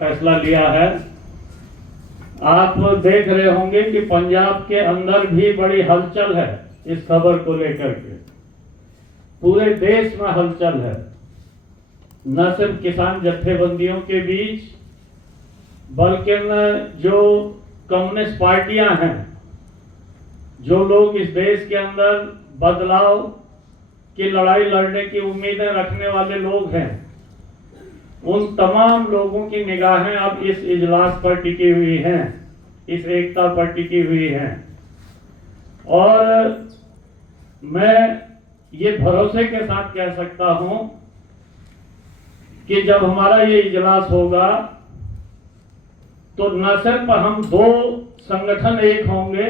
फैसला लिया है। आप देख रहे होंगे कि पंजाब के अंदर भी बड़ी हलचल है इस खबर को लेकर के। पूरे देश में हलचल है, न सिर्फ किसान जत्थेबंदियों के बीच बल्कि जो कम्युनिस्ट पार्टियां हैं, जो लोग इस देश के अंदर बदलाव की लड़ाई लड़ने की उम्मीदें रखने वाले लोग हैं, उन तमाम लोगों की निगाहें अब इस इजलास पर टिकी हुई हैं, इस एकता पर टिकी हुई हैं। और मैं ये भरोसे के साथ कह सकता हूं कि जब हमारा ये इजलास होगा तो न सिर्फ हम दो संगठन एक होंगे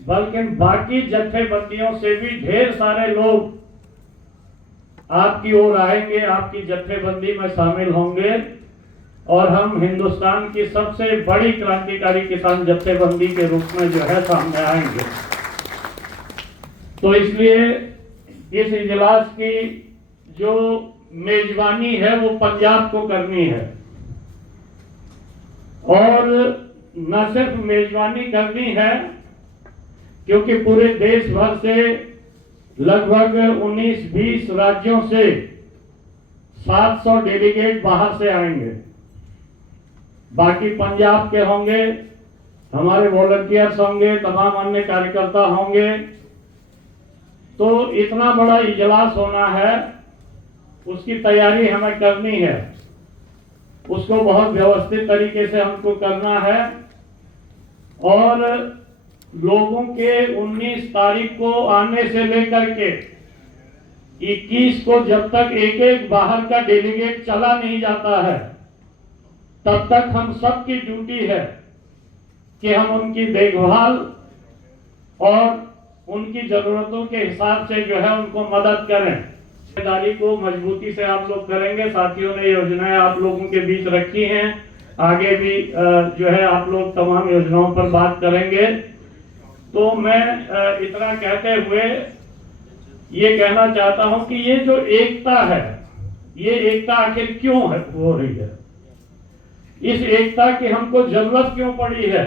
बल्कि बाकी जत्थेबंदियों से भी ढेर सारे लोग आपकी ओर आएंगे, आपकी जत्थेबंदी में शामिल होंगे और हम हिंदुस्तान की सबसे बड़ी क्रांतिकारी किसान जत्थेबंदी के रूप में जो है सामने आएंगे। तो इसलिए इस इजलास की जो मेजबानी है वो पंजाब को करनी है और न सिर्फ मेजबानी करनी है क्योंकि पूरे देश भर से लगभग 19-20 राज्यों से 700 डेलीगेट बाहर से आएंगे। बाकी पंजाब के होंगे, हमारे वॉलंटियर्स होंगे, तमाम अन्य कार्यकर्ता होंगे। तो इतना बड़ा इजलास होना है, उसकी तैयारी हमें करनी है, उसको बहुत व्यवस्थित तरीके से हमको करना है। और लोगों के 19 तारीख को आने से लेकर के 21 को जब तक एक एक बाहर का डेलीगेट चला नहीं जाता है, तब तक हम सबकी ड्यूटी है कि हम उनकी देखभाल और उनकी जरूरतों के हिसाब से जो है उनको मदद करें। जिम्मेदारी को मजबूती से आप लोग करेंगे। साथियों ने योजनाएं आप लोगों के बीच रखी हैं, आगे भी जो है आप लोग तमाम योजनाओं पर बात करेंगे। तो मैं इतना कहते हुए ये कहना चाहता हूं कि ये जो एकता है, ये एकता आखिर क्यों है हो रही है, इस एकता की हमको जरूरत क्यों पड़ी है।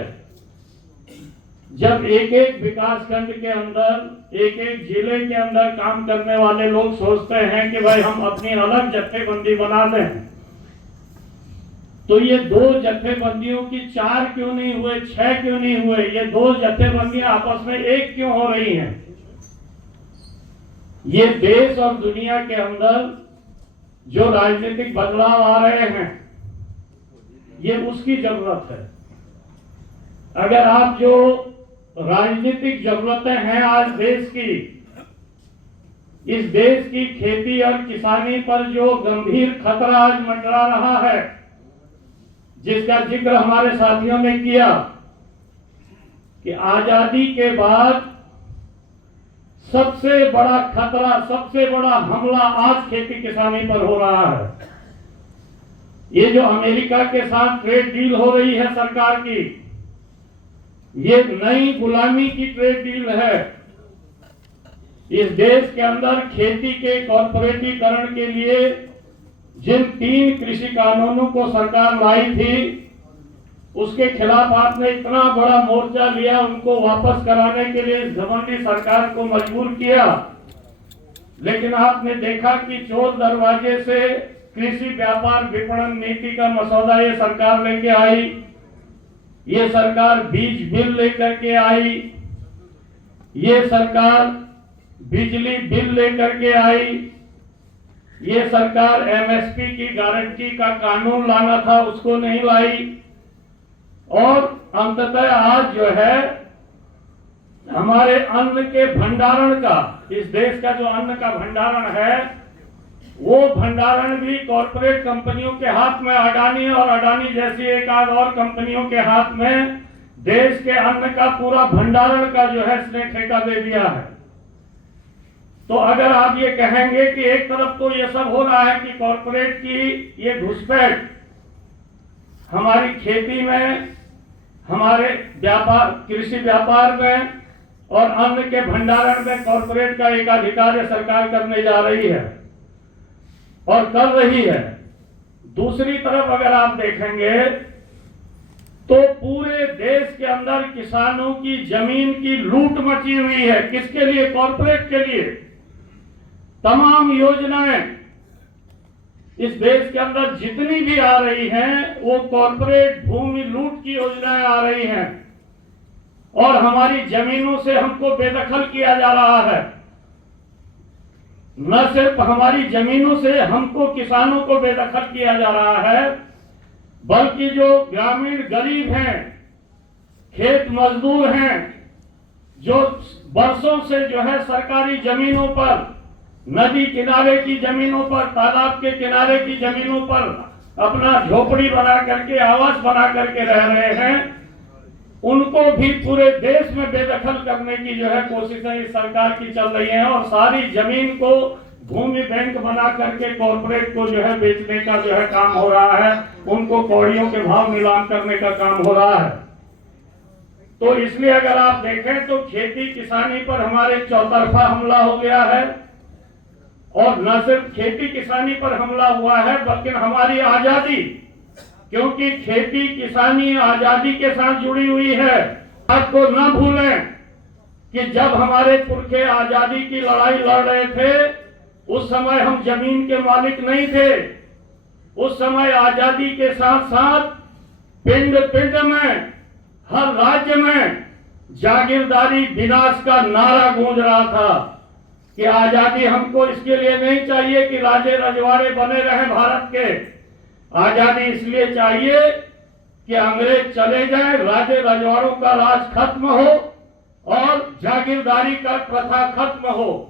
जब एक एक विकास खंड के अंदर, एक एक जिले के अंदर काम करने वाले लोग सोचते हैं कि भाई हम अपनी अलग जत्थेबंदी बना दें, तो ये दो जत्थेबंदियों की 4 क्यों नहीं हुए, 6 क्यों नहीं हुए, ये दो जत्थेबंदियां आपस में एक क्यों हो रही हैं। ये देश और दुनिया के अंदर जो राजनीतिक बदलाव आ रहे हैं, ये उसकी जरूरत है। अगर आप जो राजनीतिक जरूरतें हैं आज देश की, इस देश की खेती और किसानी पर जो गंभीर खतरा आज मंडरा रहा है, जिसका जिक्र हमारे साथियों ने किया कि आजादी के बाद सबसे बड़ा खतरा, सबसे बड़ा हमला आज खेती किसानी पर हो रहा है। ये जो अमेरिका के साथ ट्रेड डील हो रही है सरकार की, ये नई गुलामी की ट्रेड डील है। इस देश के अंदर खेती के कॉर्पोरेटीकरण के लिए जिन 3 कृषि कानूनों को सरकार लाई थी, उसके खिलाफ आपने इतना बड़ा मोर्चा लिया, उनको वापस कराने के लिए इस घमंडी सरकार को मजबूर किया। लेकिन आपने देखा कि चोर दरवाजे से कृषि व्यापार विपणन नीति का मसौदा ये सरकार लेके आई, ये सरकार बीज बिल लेकर के आई, ये सरकार बिजली बिल लेकर के आई, ये सरकार एमएसपी की गारंटी का कानून लाना था, उसको नहीं लाई। और अंततः आज जो है हमारे अन्न के भंडारण का, इस देश का जो अन्न का भंडारण है, वो भंडारण भी कॉर्पोरेट कंपनियों के हाथ में, अडानी और अडानी जैसी एक आध और कंपनियों के हाथ में देश के अन्न का पूरा भंडारण का जो है इसने ठेका दे दिया है। तो अगर आप ये कहेंगे कि एक तरफ तो ये सब हो रहा है कि कॉर्पोरेट की ये घुसपैठ हमारी खेती में, हमारे व्यापार, कृषि व्यापार में और अन्न के भंडारण में कॉर्पोरेट का एकाधिकार सरकार करने जा रही है और कर रही है। दूसरी तरफ अगर आप देखेंगे तो पूरे देश के अंदर किसानों की जमीन की लूट मची हुई है। किसके लिए? कॉर्पोरेट के लिए। तमाम योजनाएं इस देश के अंदर जितनी भी आ रही हैं वो कॉर्पोरेट भूमि लूट की योजनाएं आ रही हैं और हमारी जमीनों से हमको बेदखल किया जा रहा है। न सिर्फ हमारी जमीनों से हमको किसानों को बेदखल किया जा रहा है, बल्कि जो ग्रामीण गरीब हैं, खेत मजदूर हैं, जो बरसों से जो है सरकारी जमीनों पर, नदी किनारे की जमीनों पर, तालाब के किनारे की जमीनों पर अपना झोपड़ी बना करके, आवास बना करके रह रहे हैं, उनको भी पूरे देश में बेदखल करने की जो है कोशिशें इस सरकार की चल रही हैं और सारी जमीन को भूमि बैंक बना करके कॉर्पोरेट को जो है बेचने का जो है काम हो रहा है, उनको कौड़ियों के भाव नीलाम करने का काम हो रहा है। तो इसलिए अगर आप देखें तो खेती किसानी पर हमारे चौतरफा हमला हो गया है और न सिर्फ खेती किसानी पर हमला हुआ है बल्कि हमारी आजादी, क्योंकि खेती किसानी आजादी के साथ जुड़ी हुई है। आपको न भूलें कि जब हमारे पुरखे आजादी की लड़ाई लड़ रहे थे उस समय हम जमीन के मालिक नहीं थे। उस समय आजादी के साथ साथ पिंड पिंड में, हर राज्य में जागीरदारी विनाश का नारा गूंज रहा था कि आजादी हमको इसके लिए नहीं चाहिए कि राजे रजवाड़े बने रहे भारत के। आजादी इसलिए चाहिए कि अंग्रेज चले जाएं, राजे रजवाड़ों का राज खत्म हो और जागीरदारी का प्रथा खत्म हो।